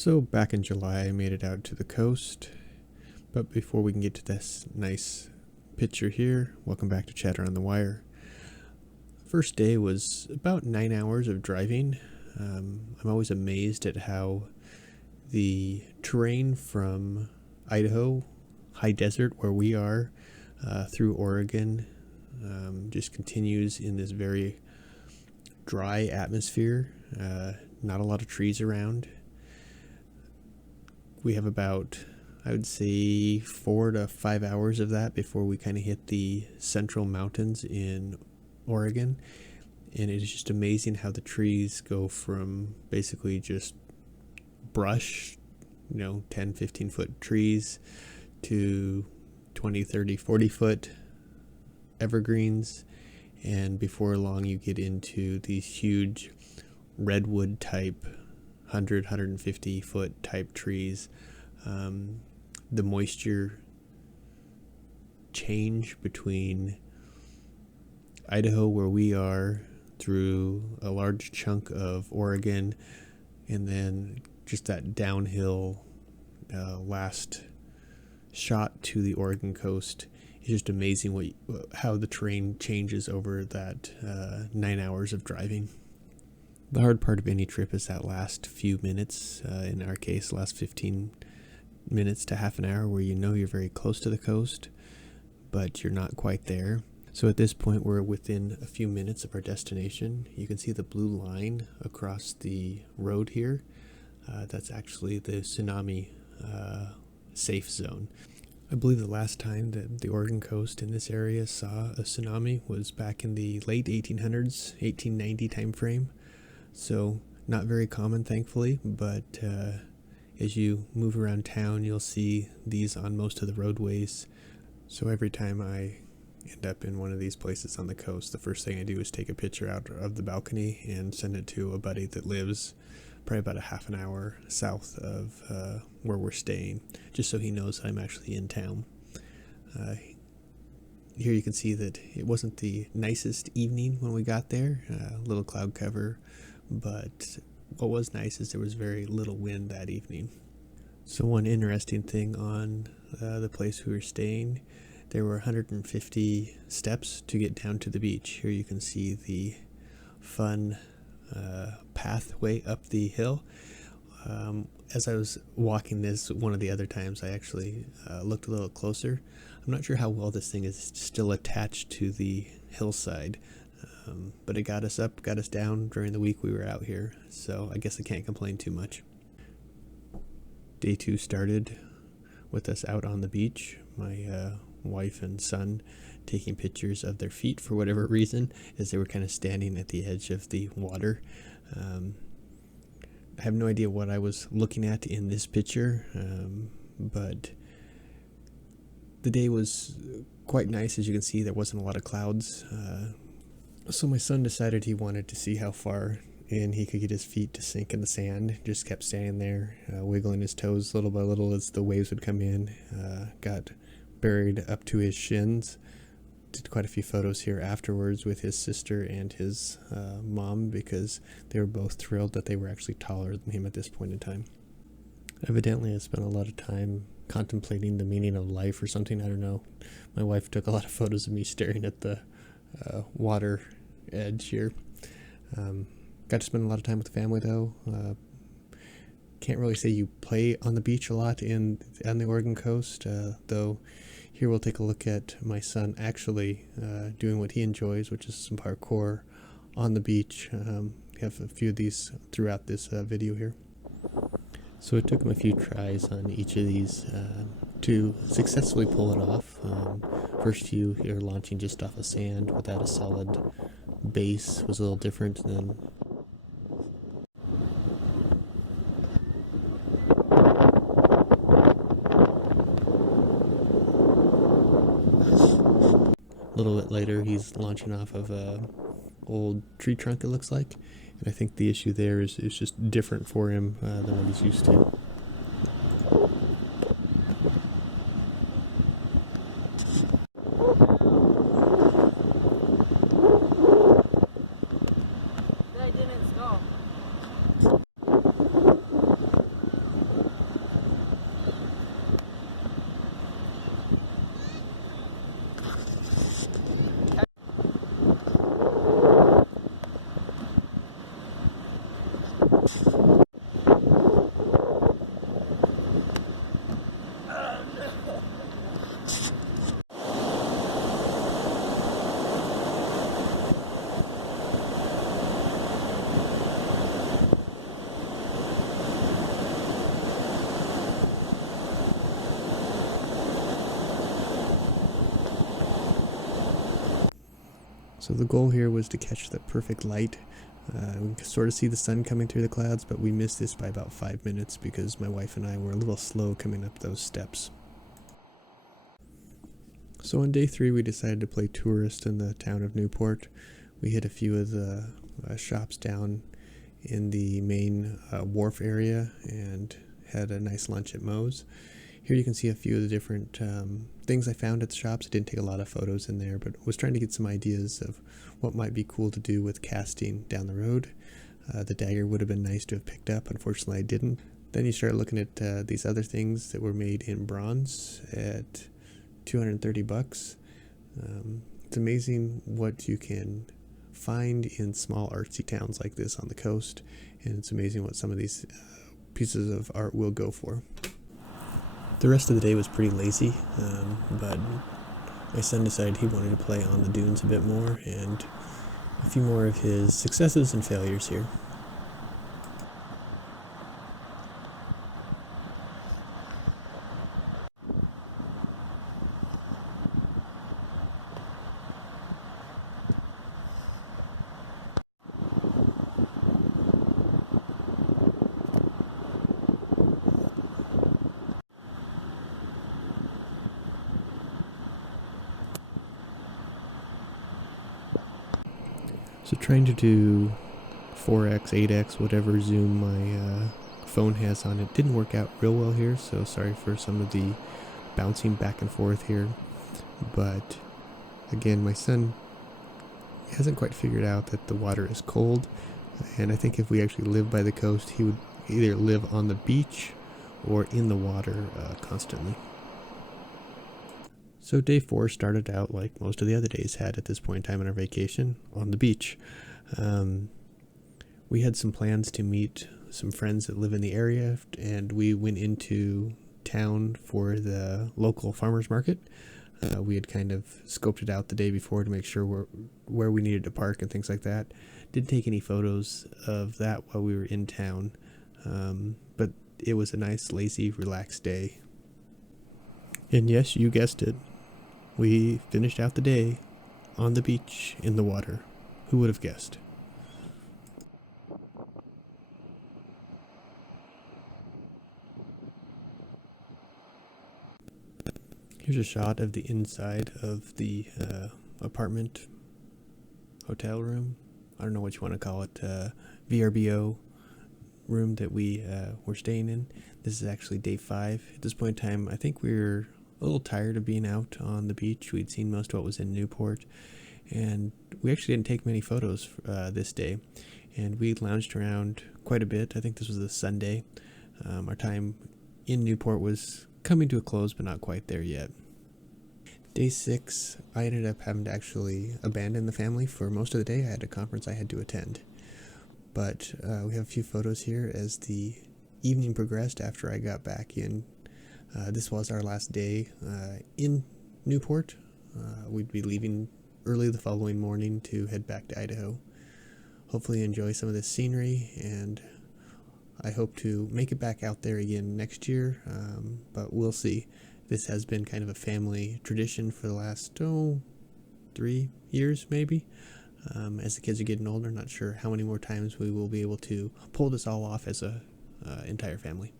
So back in July, I made it out to the coast. But before we can get to this nice picture here, welcome back to Chatter on the Wire. First day was about 9 hours of driving. I'm always amazed at how the terrain from Idaho, high desert where we are, through Oregon, just continues in this very dry atmosphere. Not a lot of trees around. We have about, I would say, 4 to 5 hours of that before we kind of hit the central mountains in Oregon. And it is just amazing how the trees go from basically just brush, 10, 15 foot trees to 20, 30, 40 foot evergreens. And before long you get into these huge redwood type 100, 150 foot type trees. The moisture change between Idaho, where we are, through a large chunk of Oregon, and then just that downhill last shot to the Oregon coast is just amazing how the terrain changes over that 9 hours of driving. The hard part of any trip is that last few minutes, in our case, last 15 minutes to half an hour, where you're very close to the coast, but you're not quite there. So at this point, we're within a few minutes of our destination. You can see the blue line across the road here. That's actually the tsunami safe zone. I believe the last time that the Oregon coast in this area saw a tsunami was back in the late 1800s, 1890 time frame. So not very common, thankfully, but as you move around town, you'll see these on most of the roadways. So every time I end up in one of these places on the coast, the first thing I do is take a picture out of the balcony and send it to a buddy that lives probably about a half an hour south of where we're staying, just so he knows I'm actually in town. Here you can see that it wasn't the nicest evening when we got there, a little cloud cover, but what was nice is there was very little wind that evening. So one interesting thing on the place we were staying, there were 150 steps to get down to the beach. Here you can see the fun pathway up the hill. As I was walking this one of the other times, I actually looked a little closer. I'm not sure how well this thing is still attached to the hillside, but it got us up, got us down during the week we were out here, so I guess I can't complain too much. Day 2 started with us out on the beach. My wife and son taking pictures of their feet for whatever reason, as they were kind of standing at the edge of the water. I have no idea what I was looking at in this picture, but the day was quite nice. As you can see, there wasn't a lot of clouds. So my son decided he wanted to see how far in he could get his feet to sink in the sand. Just kept standing there, wiggling his toes little by little as the waves would come in. Got buried up to his shins. Did quite a few photos here afterwards with his sister and his mom, because they were both thrilled that they were actually taller than him at this point in time. Evidently I spent a lot of time contemplating the meaning of life or something, I don't know. My wife took a lot of photos of me staring at the water edge here. Got to spend a lot of time with the family though. Can't really say you play on the beach a lot on the Oregon coast, though here we'll take a look at my son actually doing what he enjoys, which is some parkour on the beach. We have a few of these throughout this video here. So it took him a few tries on each of these to successfully pull it off. First few here launching just off of sand without a solid base was a little different than a little bit later he's launching off of a old tree trunk, it looks like, and I think the issue there is just different for him than what he's used to. So the goal here was to catch the perfect light. We can sort of see the sun coming through the clouds, but we missed this by about 5 minutes because my wife and I were a little slow coming up those steps. So on day 3, we decided to play tourist in the town of Newport. We hit a few of the shops down in the main wharf area and had a nice lunch at Moe's. Here you can see a few of the different things I found at the shops. I didn't take a lot of photos in there, but was trying to get some ideas of what might be cool to do with casting down the road. The dagger would have been nice to have picked up. Unfortunately, I didn't. Then you start looking at these other things that were made in bronze at $230. It's amazing what you can find in small artsy towns like this on the coast, and it's amazing what some of these pieces of art will go for. The rest of the day was pretty lazy, but my son decided he wanted to play on the dunes a bit more, and a few more of his successes and failures here. So trying to do 4x, 8x, whatever zoom my phone has on it didn't work out real well here, so sorry for some of the bouncing back and forth here. But again, my son hasn't quite figured out that the water is cold, and I think if we actually lived by the coast, he would either live on the beach or in the water constantly. So day 4 started out like most of the other days had at this point in time in our vacation, on the beach. We had some plans to meet some friends that live in the area, and we went into town for the local farmers market. We had kind of scoped it out the day before to make sure where we needed to park and things like that. Didn't take any photos of that while we were in town, but it was a nice, lazy, relaxed day. And yes, you guessed it. We finished out the day on the beach in the water. Who would have guessed? Here's a shot of the inside of the apartment, hotel room. I don't know what you want to call it, VRBO room that we were staying in. This is actually day 5. At this point in time, I think we were a little tired of being out on the beach. We'd seen most of what was in Newport, and we actually didn't take many photos this day, and we lounged around quite a bit. I think this was a Sunday. Our time in Newport was coming to a close, but not quite there yet. Day 6, I ended up having to actually abandon the family for most of the day. I had a conference I had to attend, but we have a few photos here as the evening progressed after I got back in. This was our last day in Newport. We'd be leaving early the following morning to head back to Idaho. Hopefully enjoy some of this scenery, and I hope to make it back out there again next year, but we'll see. This has been kind of a family tradition for the last 3 years maybe. As the kids are getting older, not sure how many more times we will be able to pull this all off as a entire family.